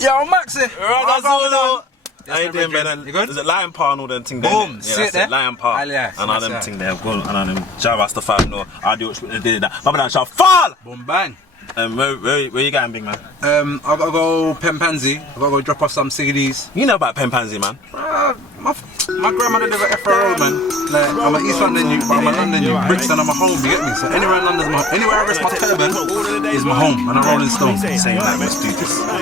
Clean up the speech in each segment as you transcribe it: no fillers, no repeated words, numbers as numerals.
Yo, Maxi. Raggo Zulu. Yes, How you doing, man? You good? Is it Lion Paw and all them thing there? Boom. Yeah, See that's it there? Lion Paw. Yeah, and all them yeah. thing there. Good. And all them Rastafarianism. No, I do what did that. Baba shall fall. Boom, bang. Where you going, big man? I gotta go Pempanzi. I gotta go drop off some CDs. You know about Pempanzi, man. My grandmother live at FRO, man. Like, I'm an East London youth, but I'm a London youth. Brixton, I'm a home, you get me? So anywhere in London's my home. Anywhere I rest my turban is my home. And I'm Rolling Stone. Same like, let's do this. Where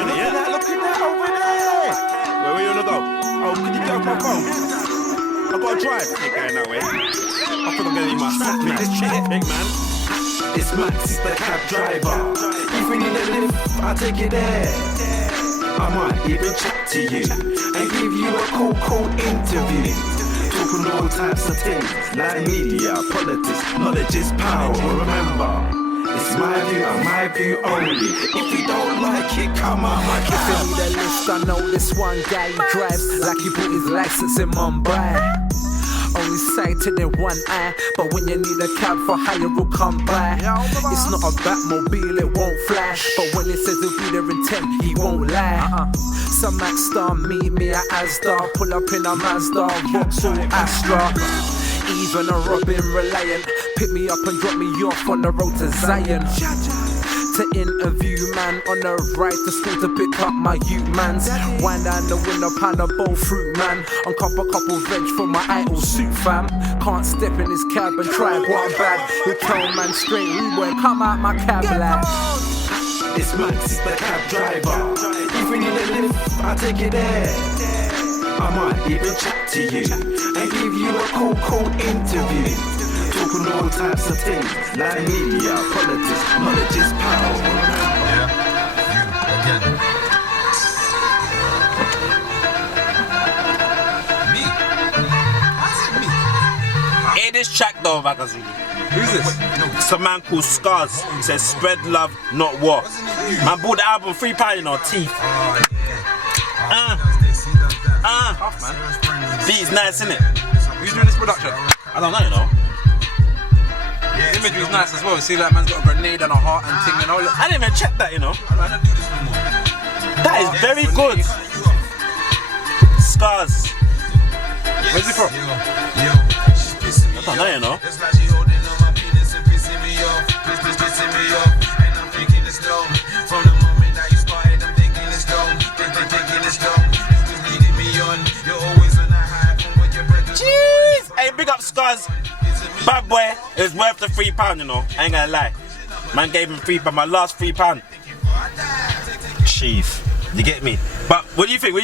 you wanna go? Oh, could you get off my phone? I gotta drive. Ain't going that way. I think I'm gonna need my sack, man. Big man. It's Maxi, the cab driver. If we need a lift, I'll take you there. I might even chat to you and give you a cold interview. Talking all types of things like media, politics, knowledge is power. Remember, it's my view only. If you don't like it, come on, my cab. If you need a lift, I know this one guy drives like he put his license in Mumbai. Only sighted in one eye, but when you need a cab for hire, will come by. It's not a Batmobile, it won't flash, but when it says he'll be there in 10, he won't lie. Some Maxstar meet me at Asda, pull up in a Mazda, Vauxhall Astra. Even a Robin Reliant, pick me up and drop me off on the road to Zion. To interview, man, on the ride to school to pick up my youth mans. Wind down the window, pound a bowl fruit, man. On couple veg for my idol suit, fam. Can't step in his cab and try one bag. He told man straight, boy, come out my cab, lad. It's Maxi, the cab driver. If we need a lift, I'll take you there. I might even chat to you and give you a cold interview. Talking all types of things like media, politics, knowledge is power. Hey, this track though, Raggo Zulu. Who's this? It's a man called Scars. He says spread love, not war. Man bought the album £3, you know, teeth. Tough, man. Beat's nice, innit? Who's doing this production? I don't know, you know. The imagery is nice as well. See, like, man's got a grenade and a heart and thing and all that. I didn't even check that, you know. That is very good. Scars. Where's he from? I don't know, you know. Jeez! Hey, big up Scars. Bad boy is worth the £3, you know. I ain't gonna lie. Man gave him £3, my last £3. Chief, you get me? But what do you think?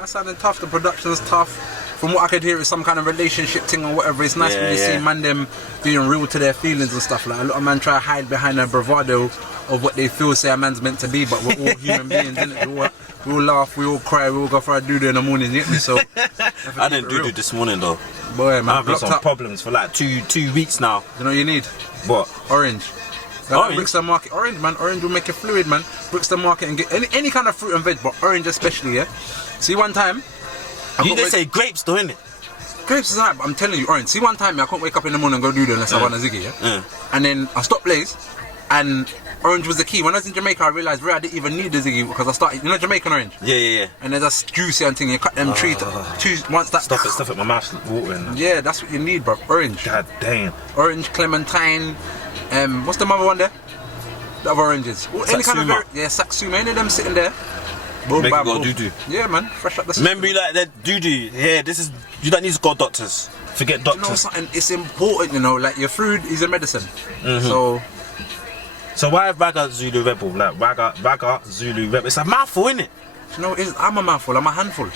That sounded tough. The production's tough. From what I could hear, it's some kind of relationship thing or whatever. It's nice when you see man them being real to their feelings and stuff. Like a lot of man try to hide behind a bravado of what they feel say a man's meant to be, but we're all human beings, innit? We all laugh, we all cry, we all go for a doo-doo in the morning, you get me? So I didn't do this morning though. boy, man, I'm having some problems for like two weeks now. You know what you need? What? Orange. Orange? Brixton Market. Orange, man. Orange will make you fluid, man. Brixton Market and get any kind of fruit and veg, but orange especially, yeah? See, one time... You did say grapes though, innit? Grapes is alright, but I'm telling you, orange. See, one time I couldn't wake up in the morning and go do that unless I want a ziggy, yeah? And then I stopped Blaze, and orange was the key. When I was in Jamaica, I realised I didn't even need the ziggy because I started, you know, Jamaican orange? Yeah. And there's a juicy and thing, you cut them trees, once that... Stuff it, my mouth's watering. Yeah, that's what you need, bro. Orange. God damn. Orange, clementine, what's the other one there? The other oranges. Any kind of... Yeah, Satsuma, any of them sitting there. Boom, Make bam, it go boom. doo-doo. Yeah, man, fresh up the... Remember you like that doo-doo? Yeah, this is... You don't need to go doctors. Forget doctors. You know something? It's important, you know, like your food is a medicine. So why Raggo Zulu Rebel? Like Raggo Zulu Rebel. It's a mouthful, innit? You know, I'm a mouthful, I'm a handful.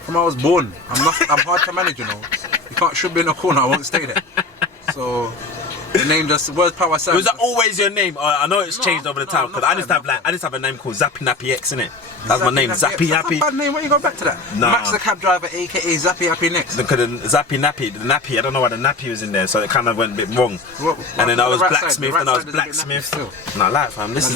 From when I was born, I'm hard to manage, you know. You can't shoot me in a corner, I won't stay there. So... The name just word power sound. Was that always your name? I know it's changed over the time because I just have a name called Zappy Nappy X, innit? That's my name, Zappy Nappy. That's a bad name. Why you go back to that? Nah. Max the cab driver, aka Zappy Nappy next. Because the Zappy Nappy, the nappy, I don't know why the nappy was in there, so it kind of went a bit wrong. And then I was blacksmith, and I was blacksmith. Nah, like fam, this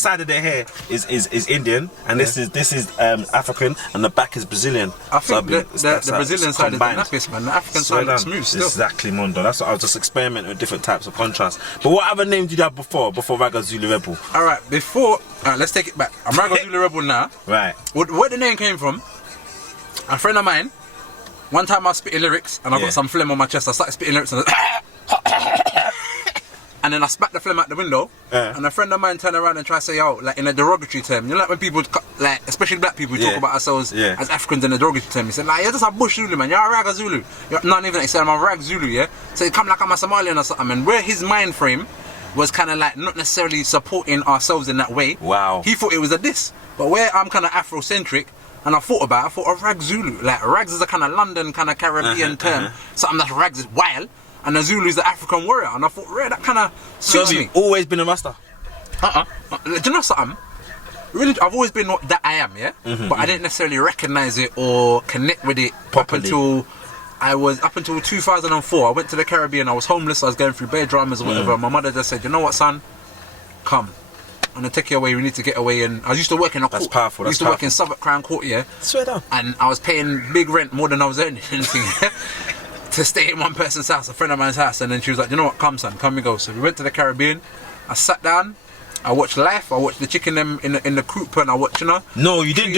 side of the hair is Indian, and this is African, and the back is Brazilian. I think the Brazilian side is the nappiest, man. The African side looks smooth still. Exactly, Mondo. That's what I was just experimenting with different types of contrast. But what other name did you have before Raggo Zulu Rebel? Alright, let's take it back. I'm Raggo Zulu Rebel now. Right. Where the name came from, a friend of mine, one time I was spitting lyrics and I got some phlegm on my chest. I started spitting lyrics and and then I spat the phlegm out the window, and a friend of mine turned around and tried to say, "Yo," like in a derogatory term. You know, like when people, like especially black people, talk about ourselves as Africans in a derogatory term. He said, "Like, you're just a bush Zulu, man. You're a Raggo Zulu." You're not even. He said, "I'm a Rag Zulu, yeah." So he come like I'm a Somalian or something. And where his mind frame was kind of like not necessarily supporting ourselves in that way. Wow. He thought it was a diss, but where I'm kind of Afrocentric. And I thought of Rag Zulu. Like, Rags is a kind of London, kind of Caribbean term. Something that's Rags is wild. And the Zulu is the African warrior. And I thought, that kind of suits me. Always been a Rasta? Do you know something? Really, I've always been that I am, yeah? But I didn't necessarily recognize it or connect with it properly. Up until 2004. I went to the Caribbean. I was homeless. I was going through bear dramas or whatever. My mother just said, "You know what, son? Come. I'm gonna take you away. We need to get away." And I used to work in a court. That's powerful. I used to work in Southwark Crown Court, yeah. Swear down. And I was paying big rent, more than I was earning anything, to stay in one person's house, a friend of mine's house. And then she was like, "You know what? Come, son, come we go." So we went to the Caribbean. I sat down. I watched Life. I watched the chicken them in the coop, and I watched, you know. No, you didn't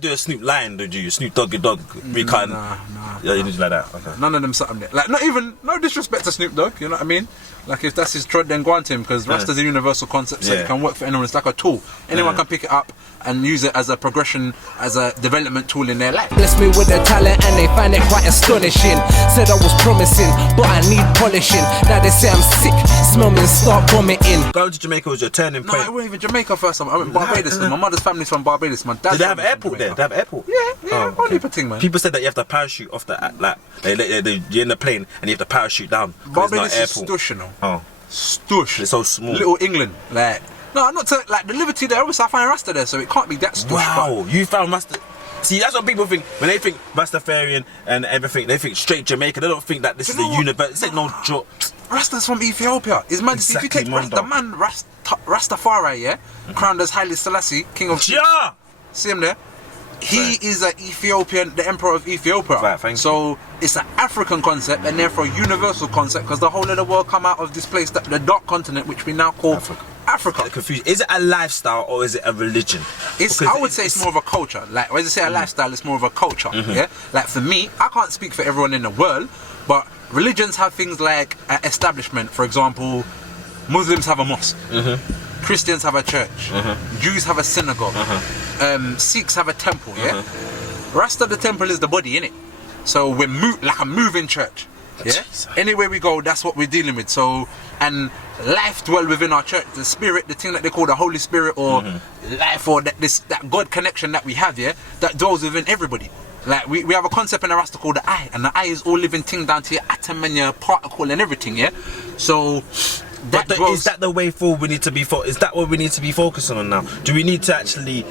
do a Snoop line, did you? Snoop Doggy Dog. Nah. Yeah, you didn't do like that. Okay. None of them something there. Like, no disrespect to Snoop Dogg, you know what I mean? Like, if that's his trod, then go on to him, because Rasta's a universal concept, so it can work for anyone. It's like a tool. Anyone can pick it up and use it as a progression, as a development tool in their life. Bless me with the talent and they find it quite astonishing. Said I was promising, but I need polishing. Now they say I'm sick, smell me and start vomiting. Going to Jamaica was your turning point. No, I wasn't even Jamaica first. I went Barbados. My mother's family's from Barbados. My dad's Did they have an airport there? They have an airport? Yeah, only for thing, man. People said that you have to parachute off the, like, you're in the plane and you have to parachute down. Barbados is stush, you know. Oh. Stush. It's so small. Little England, like. No, not to, like, the Liberty there, obviously I find Rasta there, so it can't be that stush. Wow, you found Rasta. See, that's what people think, when they think Rastafarian and everything, they think straight Jamaica, they don't think that this is a universe, this ain't no joke. Rasta's from Ethiopia. His Majesty, Exactly, if you take the man Rastafari, yeah, crowned as Haile Selassie, King of... JAH! See him there? He is an Ethiopian, the Emperor of Ethiopia. Right, thank so it's an African concept and therefore a universal concept, because the whole of the world come out of this place, the dark continent, which we now call Africa. Confused. Is it a lifestyle or is it a religion? I would say it's more of a culture. Like, when I say a lifestyle, it's more of a culture. Yeah. Like, for me, I can't speak for everyone in the world, but religions have things like establishment. For example, Muslims have a mosque. Christians have a church. Jews have a synagogue. Sikhs have a temple. Yeah. Rasta, the temple is the body, innit? So we're like a moving church. Yeah. Anywhere we go, that's what we're dealing with. So, and life dwell within our church. The spirit, the thing that they call the Holy Spirit, or life, or that God connection that we have, yeah, that dwells within everybody. Like, we have a concept in the Rasta called the eye, and the eye is all living thing down to your atom and your particle and everything, yeah. So is that the way forward we need to be is that what we need to be focusing on now? Do we need to actually,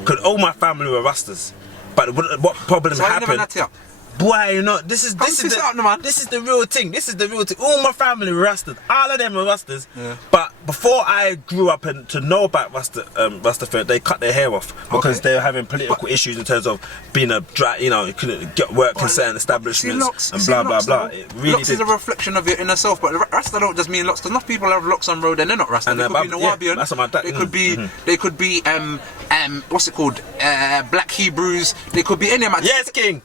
because all my family were Rastas, but what problem happened? Boy, you know, this is the real thing. This is the real thing. All my family were Rastas. All of them were Rastas. Yeah. But before I grew up and to know about Rastafari, they cut their hair off because they were having political issues in terms of being a you couldn't get work in certain establishments and blah blah blah. It really locks is a reflection of your inner self, but Rasta don't just mean locks, because enough people have locks on road and they're not Rasta. They could be Nawabian. That's what my dad. They could be what's it called? Black Hebrews. They could be any of my. Yes, King.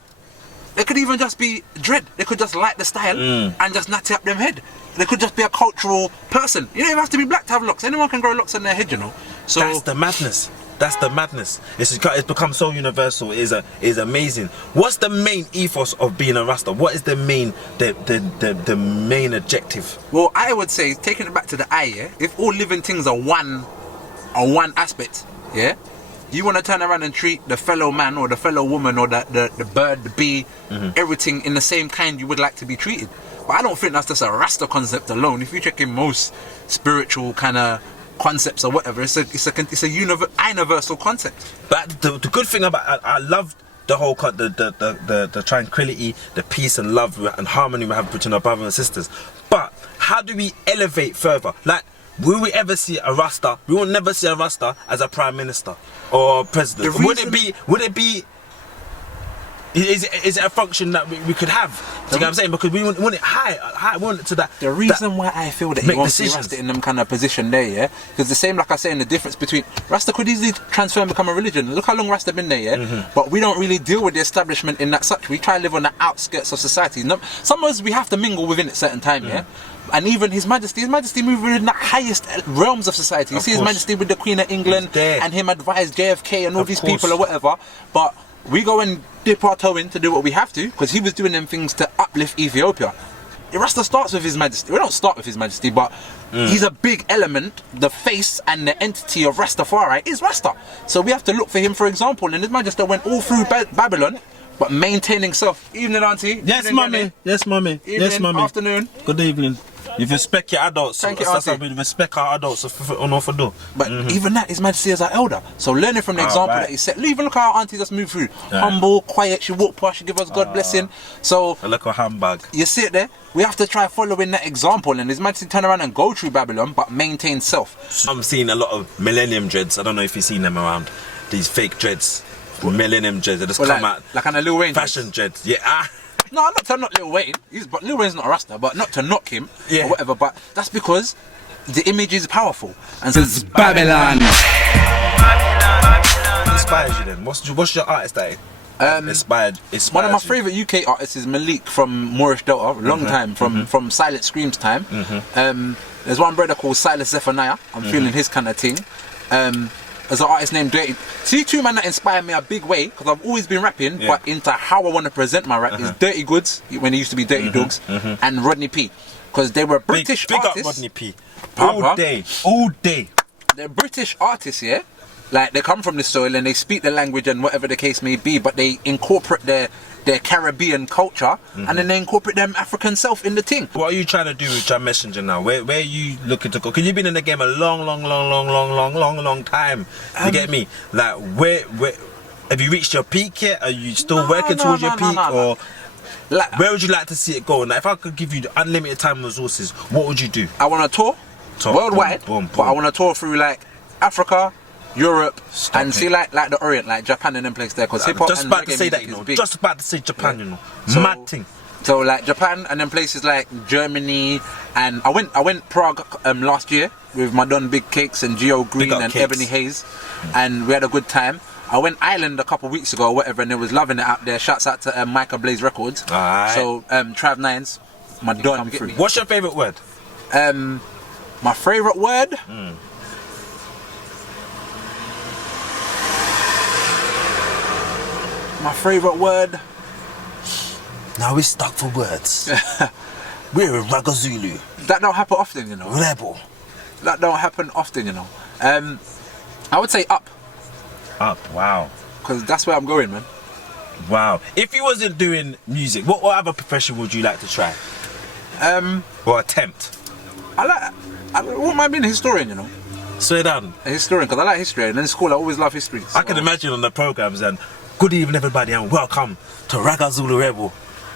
They could even just be dread. They could just like the style and just natty up them head. They could just be a cultural person. You don't even have to be black to have locks. Anyone can grow locks on their head, you know. So that's the madness. That's the madness. It's become so universal. It is amazing. What's the main ethos of being a Rasta? What is the main main objective? Well, I would say, taking it back to the eye, yeah, if all living things are one aspect, yeah, you want to turn around and treat the fellow man or the fellow woman or the bird, the bee, everything in the same kind you would like to be treated. But I don't think that's just a Rasta concept alone. If you check in most spiritual kind of concepts or whatever, it's a universal concept. But the good thing about I love the whole the tranquility, the peace and love and harmony we have between our brothers and sisters. But how do we elevate further? Like, will we ever see a Rasta? We will never see a Rasta as a prime minister or president. Would it be? Is it a function that we could have? Do you know what I'm saying? Because we want it high, we want it to that. The reason why I feel that he wants to see Rasta in them kind of position there, yeah, because the same like I say in the difference between Rasta could easily transfer and become a religion. Look how long Rasta been there, yeah. But we don't really deal with the establishment in that such. We try to live on the outskirts of society. Some of us we have to mingle within at certain time, yeah. And even His Majesty moved in the highest realms of society. You see His Majesty with the Queen of England and him advise JFK and all these people or whatever. But we go and dip our toe in to do what we have to, because he was doing them things to uplift Ethiopia. Rasta starts with His Majesty. We don't start with His Majesty, but he's a big element. The face and the entity of Rastafari is Rasta. So we have to look for him, for example. And His Majesty went all through Babylon, but maintaining self. Evening, Auntie. Yes, Mummy. Yes, Mummy. Evening, yes, Mummy. Afternoon. Good evening. You respect your adults. Thank you, that's Auntie. how we respect our adults. But even that, His Majesty is our elder. So learning from the example that he set. Even look how our auntie just moved through. Humble, quiet. She walked past. She give us God blessing. So a little handbag. You see it there. We have to try following that example, and His Majesty turn around and go through Babylon, but maintain self. I'm seeing a lot of millennium dreads. I don't know if you've seen them around. These fake dreads, millennium dreads. They just come out like an Lil Wayne fashion dreads. Yeah. No, not to knock Lil Wayne. But Lil Wayne's not a Rasta, but not to knock him or whatever. But that's because the image is powerful. And so it's Babylon. Inspires you then? What's your artist that inspired one of my you? favourite UK artists is Malik from Moorish Delta, long time, from Silent Screams time. There's one brother called Silas Zephaniah. I'm feeling his kind of thing. There's an artist named Dirty. See, two men that inspire me a big way, because I've always been rapping, but into how I want to present my rap is Dirty Goods, when he used to be Dirty Dogs, and Rodney P. Because they were British big artists. Up Rodney P. All day. They're British artists, yeah? Like, they come from the soil and they speak the language and whatever the case may be, but they incorporate their Caribbean culture and then they incorporate them African self in the thing. What are you trying to do with JAH MESSENGER now? Where are you looking to go? Because you've been in the game a long time. You get me? Like, where have you reached your peak yet? Are you still working towards your peak? Or like, where would you like to see it go? Like, if I could give you the unlimited time and resources, what would you do? I want to tour worldwide, but I want to tour through like Africa, Europe, and see like the Orient, like Japan and them places there, because hip hop and reggae music is big. Just about to say Japan, you know. So, mad thing. So like Japan and then places like Germany, and I went Prague last year with my Don Big Cakes and Geo Green and Cakes. Ebony Hayes, and we had a good time. I went Ireland a couple of weeks ago or whatever, and they was loving it out there. Shouts out to Micah Blaze Records. So Trav Nines, my Don. What's your favourite word? My favourite word? My favourite word? Now we're stuck for words. We're a Raggo Zulu. That don't happen often, you know. Rebel. That don't happen often, you know. I would say up. Up, wow. Because that's where I'm going, man. Wow. If you wasn't doing music, what other profession would you like to try? Or attempt? I wouldn't mind being a historian, you know. Straight down. A historian, because I like history, and in school I always love history. So. I can imagine on the programs and good evening everybody and welcome to Raggo Zulu Rebel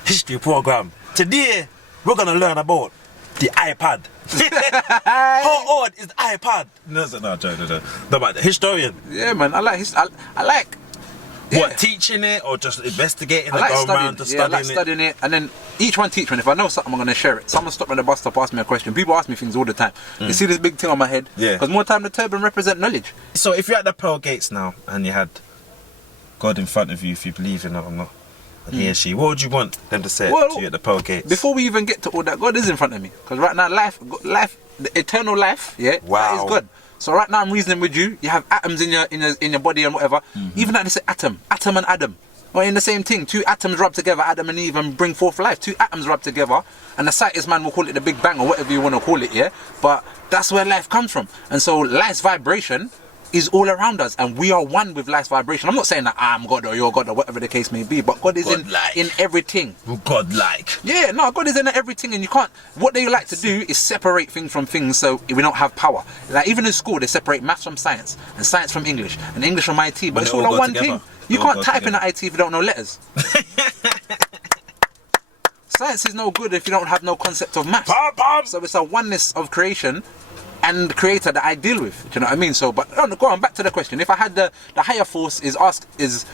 history program. Today we're gonna learn about the iPad. How old is the iPad? No, but the historian. Yeah, man, I like what, teaching it or just investigating I like and going around to studying I like studying it, and then each one teach one. If I know something, I'm gonna share it. Someone stop me at the bus stop, ask me a question. People ask me things all the time. You see this big thing on my head? Yeah. Because more time the turban represent knowledge. So if you're at the pearl gates now and you had God in front of you, if you believe in it or not, and he or she, what would you want them to say to you at the pearl gates? Before we even get to all that, God is in front of me. Because right now, life, the eternal life, that is God. So right now I'm reasoning with you. You have atoms in your body and whatever. Even that they say atom and Adam, or in the same thing. Two atoms rub together, Adam and Eve, and bring forth life. Two atoms rub together, and the scientist man will call it the Big Bang or whatever you want to call it. Yeah, but that's where life comes from. And so life's vibration is all around us, and we are one with life's vibration. I'm not saying that I'm God or you're God or whatever the case may be, but God is in everything. God-like. Yeah, no, God is in everything, and you can't. What they like to do is separate things from things, so we don't have power. Like even in school, they separate maths from science and science from English and English from IT, but it's all one thing. You can't type in IT if you don't know letters. Science is no good if you don't have no concept of maths. So it's a oneness of creation. and the creator that I deal with. Do you know what I mean? So, but go on, back to the question. If I had the higher force is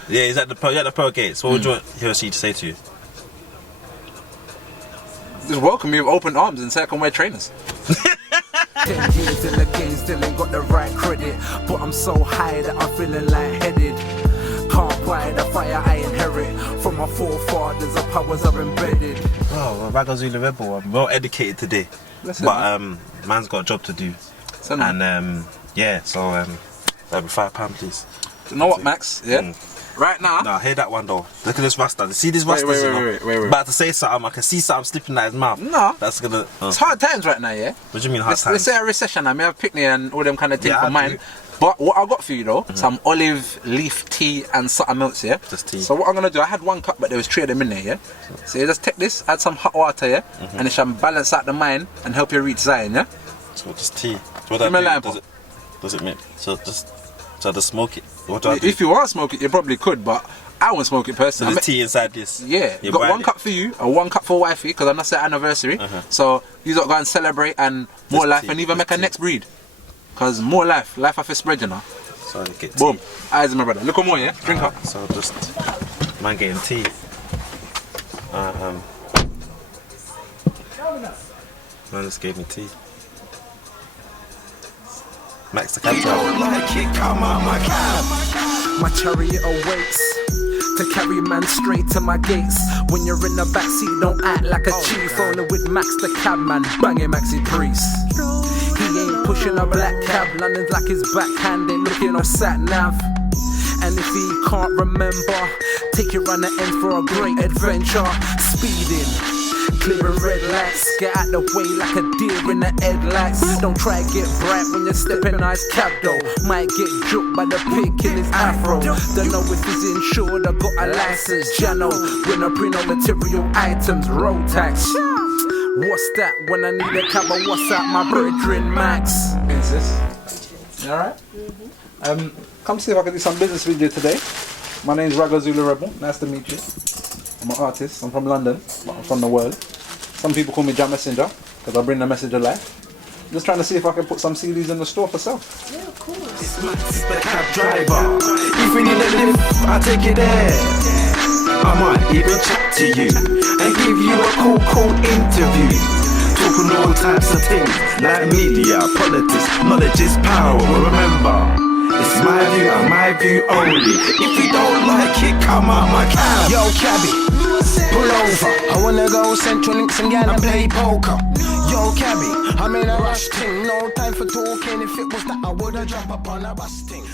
yeah, is at the pro gates. What would you want he or she to say to you? Just welcome me with open arms and say I can wear trainers. 10 years in the game, still ain't got the right credit. But I'm so high that I'm feeling lightheaded. Can't buy the fire I inherit from my forefathers. The powers are embedded. Oh, Raggo Zulu Rebel. I'm well educated today. Listen, but man's got a job to do. So, and yeah, so that'll be £5, please. You know what, Max? Yeah. Right now. Nah, hear that one though. Look at this Rasta. See this Rasta? Wait. About to say something. I can see something slipping out his mouth. No. That's gonna. It's hard times right now, yeah. What do you mean hard times? Let's say a recession. I may have picnic and all them kind of things Yeah, for I mine. do. But what I got for you though, some olive leaf tea and something else, yeah. Just tea. So what I'm gonna do, I had 1 cup, but there was 3 of them in there, yeah. So you just take this, add some hot water, yeah, and it shall balance out the mind and help you reach Zion, yeah. So just tea. What Give me a do I line, do? Pop. Does it mean? So just smoke it. What do I do? If you want to smoke it, you probably could, but I won't smoke it So personally. there's tea inside this. Yeah, You got boil 1 it. cup for you and 1 cup for wifey, because I'm not saying anniversary. So you don't go and celebrate and more Just life tea, and even just make a tea. next breed. Because more life have to spread, you know. So I get tea. Boom. Eyes, my brother. Look at more, yeah? Drink up. So just man getting tea. Man just gave me tea. maxdacabdriver. Like it, come out my cab. My chariot awaits to carry man straight to my gates. When you're in the backseat, don't act like a chief. Only with Max the cabman, banging Maxi priest. He ain't pushing a black cab, London's like his backhand, ain't looking on sat nav. And if he can't remember, take you round the end for a great adventure. Speeding, clearing red lights, get out the way like a deer in the headlights. Don't try to get bright when you're stepping nice cab though. Might get juked by the pick in his afro. Don't know if he's insured or got a license. Jano, when I bring on material items, road tax. What's that when I need a cab? What's that, my brethren Max? Is this? You alright? Come see if I can do some business with you today. My name's Raggo Zulu Rebel. Nice to meet you. I'm an artist. I'm from London, but I'm from the world. Some people call me JAH MESSENGER because I bring the message of life. Just trying to see if I can put some CDs in the store for sale. Yeah, of course. It's maxdacabdriver. If we need a lift, I'll take you there. I might even chat to you and give you a cool interview. Talking all types of things like media, politics, knowledge is power. Remember, it's my view and my view only. If you don't like it, come out my cab. Yo, cabby, pull over. I wanna go Central Links and gal and play poker. Yo, cabby, I'm in a rush thing. No time for talking. If it was that, I would've jumped up on a bus thing.